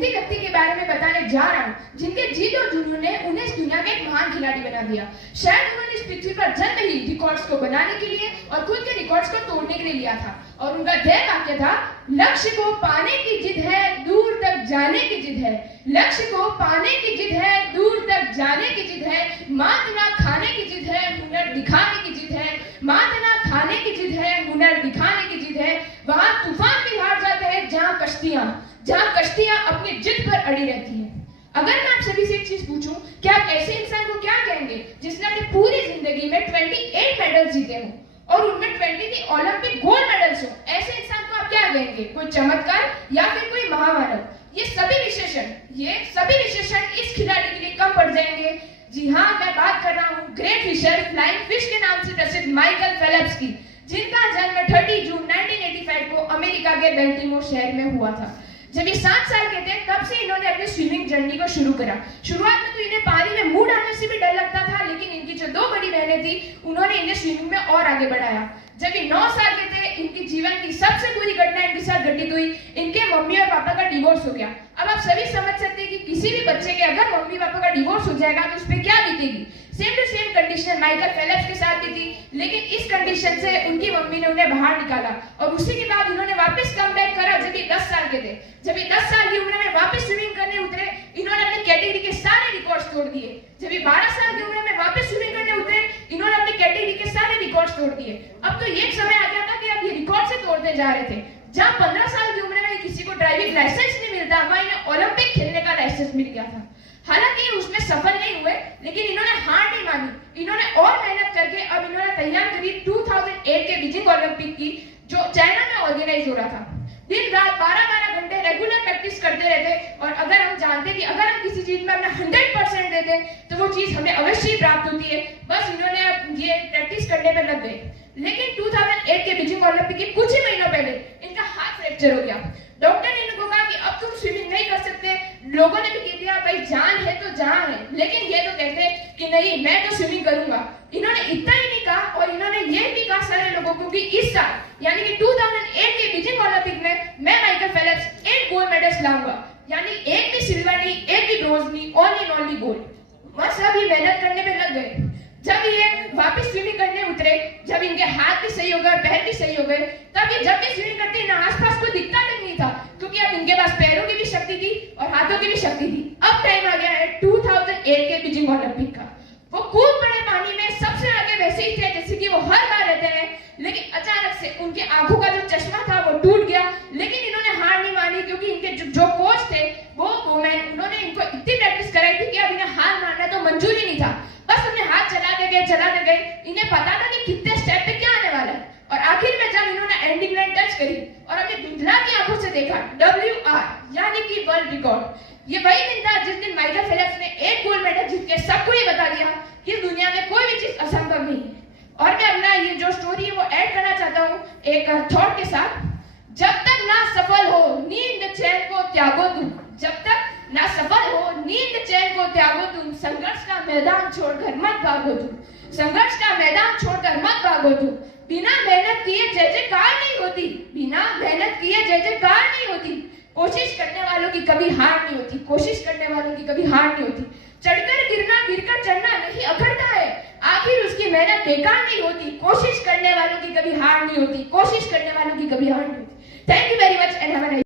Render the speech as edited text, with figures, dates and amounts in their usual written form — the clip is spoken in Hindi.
अनगिनती व्यक्ति के बारे में बताने जा रहा हूँ जिनके जीत और जुनून ने उन्हें इस दुनिया में एक महान खिलाड़ी बना दिया। शायद उन्होंने इस पृथ्वी पर जन्म ही रिकॉर्ड्स को बनाने के लिए और खुद के रिकॉर्ड्स को तोड़ने के लिए लिया था और उनका ध्येय वाक्य था, लक्ष्य को पाने की जिद है, दूर तक जाने की जिद है। लक्ष्य को पाने की जिद है, दूर तक जाने की जिद है। मात ना खाने की जिद है, हुनर दिखाने की जिद है। मात ना खाने की जिद है, हुनर दिखाने की जिद है। वहां तूफान भी हार जाते हैं जहां कश्तियां अपनी जिद पर अड़ी रहती हैं। अगर मैं आप सभी से एक चीज पूछूं कि आप ऐसे इंसान को क्या कहेंगे जिसने अपनी पूरी जिंदगी में 28 मेडल जीते हों और उनमें 23 ओलंपिक गोल्ड मेडल्स हो, ऐसे इंसान को आप क्या कहेंगे? कोई चमत्कार या फिर कोई महामानव? ये सभी विशेषण इस खिलाड़ी के लिए कम पड़ जाएंगे। जी हाँ, मैं बात कर रहा हूँ ग्रेट फिशर, फ्लाइंग फिश के नाम से प्रसिद्ध माइकल फेल्प्स की, जिनका जन्म 30 जून 1985 को अमेरिका के बेल्टिमोर शहर में हुआ था। जब ये 7 साल के थे तब से इन्होंने अपनी स्विमिंग जर्नी को शुरू करा। शुरुआत में तो इन्हें पानी में मुंह डालने से भी डर लगता था, लेकिन इनकी जो 2 बड़ी बहनें थी उन्होंने इन्हें स्विमिंग में और आगे बढ़ाया। जब ये 9 साल के थे, इनकी जीवन की सबसे बुरी घटना इनके साथ घटित हुई। इनके मम्मी और पापा का डिवोर्स हो गया। अब आप सभी समझ सकते हैं कि किसी भी बच्चे के अगर मम्मी पापा का डिवोर्स हो जाएगा तो उस पर क्या बीतेगी। Same to same condition Michael Phelps के साथ भी थी, लेकिन इस कंडीशन से उनकी मम्मी ने उन्हें बाहर निकाला और उसी के बाद इन्होंने वापस कमबैक करा। जब ये 10 साल के थे, जब ये 10 साल की उम्र में वापस स्विमिंग करने उतरे, इन्होंने अपनी कैटेगरी के सारे रिकॉर्ड्स तोड़ दिए। जब ये 12 साल की उम्र में वापस स्विमिंग करने उतरे, इन्होंने अपनी कैटेगरी के सारे रिकॉर्ड्स तोड़ दिए। अब तो ये समय आ गया था कि अब ये रिकॉर्ड से तोड़ते जा रहे थे। जहां 15 साल की उम्र में किसी को ड्राइविंग लाइसेंस नहीं मिलता, वहां इन्हें ओलंपिक खेलने का लाइसेंस मिल गया था। हालांकि उसमें सफल नहीं हुए, लेकिन इन्होंने हार नहीं मानी। इन्होंने और मेहनत करके अब इन्होंने तैयार करी 2008 के बीजिंग ओलंपिक की, जो चाइना में ऑर्गेनाइज हो रहा था। दिन रात 12-12 घंटे रेगुलर प्रैक्टिस करते रहते और अगर हम जानते कि अगर हम किसी चीज में अपना 100% देते तो वो चीज हमें अवश्य प्राप्त होती है। बस इन्होंने ये प्रैक्टिस करने में लग गए। लेकिन 2008 के बीजिंग ओलंपिक के कुछ ही महीनों पहले इनका हाथ फ्रैक्चर हो गया। डॉक्टर ने इनको कहा कि अब तुम स्विमिंग नहीं कर सकते। लोगों ने भी कह दिया भाई जान है तो जहां है, लेकिन ये तो कहते कि नहीं, मैं तो स्विमिंग करूंगा। इन्होंने इतना ही नहीं कहा और इन्होंने ये भी कहा सारे लोगों को कि इस साल यानी कि 2008 के बीजिंग ओलंपिक में मैं माइकल फेल्प्स 8 गोल्ड मेडल्स लाऊंगा। यानी एक भी सिल्वर नहीं, एक भी ब्रोंज नहीं, ओनली गोल्ड। बस अब ये मेहनत करने में लग गए। जब ये वापस स्विमिंग करने उतरे, जब इनके हाथ भी सही हो गए, पैर भी सही हो गए, तब ये जब भी स्विमिंग करते ना आसपास कोई दिखता तक नहीं था, क्योंकि अब इनके पास पैरों की भी शक्ति थी और हाथों की भी शक्ति थी। अब टाइम आ गया है 2008 के बीजिंग ओलंपिक का। वो कूद पड़े पानी में, सबसे आगे वैसे ही थे जैसे कि वो हर बार रहते हैं, लेकिन अचानक से उनके आंखों का जो चश्मा था वो टूट गया। लेकिन इन्होंने हार नहीं मानी, क्योंकि इनके जो कोच थे वो वुमेन, उन्होंने इनको इतनी प्रैक्टिस कराई थी कि अब इन्हें हार मानना तो मंजूर ही नहीं था। बस अपने हाथ चलाते गए। इन्हें पता था कि कितने स्टेप पे क्या आने वाला है। और आखिर में जब इन्होंने एंडिंग लाइन टच करी और अपनी धुंधला की आंखों से देखा WR यानी कि वर्ल्ड रिकॉर्ड, ये वही दिन था जिस दिन माइकल फेल्प्स ने 1 गोल्ड मेडल जीत के सबको ये बता दिया कि दुनिया में कोई भी चीज असंभव नहीं है। और मैं अपना ये जो स्टोरी है वो ऐड करना चाहता हूँ एक थॉट के साथ। जब तक ना सफल हो नींद चैन को त्यागो तुम, जब तक ना सफल हो नींद चैन को त्यागो तुम, संघर्ष का मैदान छोड़कर मत भागो तुम, संघर्ष का मैदान छोड़कर मत भागो तुम। बिना मेहनत किए जय जयकार नहीं होती, बिना मेहनत किए जय जयकार नहीं होती। कोशिश करने वालों की कभी हार नहीं होती, कोशिश करने वालों की कभी हार नहीं होती। चढ़कर गिरना, गिरकर चढ़ना नहीं अखरता है, आखिर उसकी मेहनत बेकार नहीं होती। कोशिश करने वालों की कभी हार नहीं होती, कोशिश करने वालों की कभी हार नहीं होती। Thank you very much and have a nice